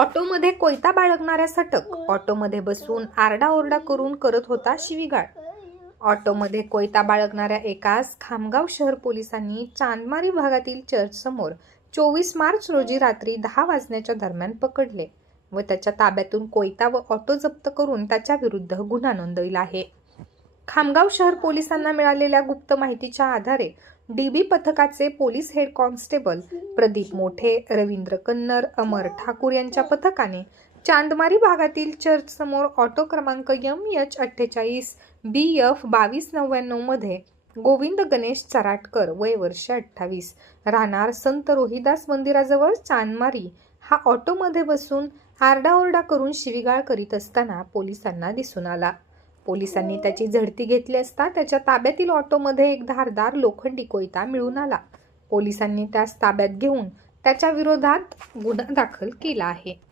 ऑटोमध्ये कोयता बाळगणाऱ्या सटक ऑटोमध्ये बसून आरडाओरडा करून करत होता शिवीगाळ. ऑटोमध्ये कोयता बाळगणाऱ्या एकास खामगाव शहर पोलिसांनी चांदमारी भागातील चर्च समोर चोवीस मार्च रोजी रात्री दहा वाजण्याच्या दरम्यान पकडले व त्याच्या ताब्यातून कोयता व ऑटो जप्त करून त्याच्या विरुद्ध गुन्हा नोंदविला आहे. खामगाव शहर पोलिसांना मिळालेल्या गुप्त माहितीच्या आधारे डीबी पथकाचे पोलीस हेड कॉन्स्टेबल प्रदीप मोठे रवींद्र कन्नर अमर ठाकूर यांच्या पथकाने चांदमारी भागातील चर्च समोर ऑटो क्रमांक एम एच अठ्ठेचाळीस बी एफ बावीस नव्याण्णवमध्ये गोविंद गणेश चराटकर वय वर्ष अठ्ठावीस राहणार संत रोहिदास मंदिराजवळ चांदमारी हा ऑटोमध्ये बसून आरडाओरडा करून शिवीगाळ करीत असताना पोलिसांना दिसून आला. पोलिसांनी त्याची झडती घेतली असता त्याच्या ताब्यातील ऑटोमध्ये एक धारदार लोखंडी कोयता मिळून आला. पोलिसांनी त्यास ताब्यात घेऊन त्याच्या विरोधात गुन्हा दाखल केला आहे.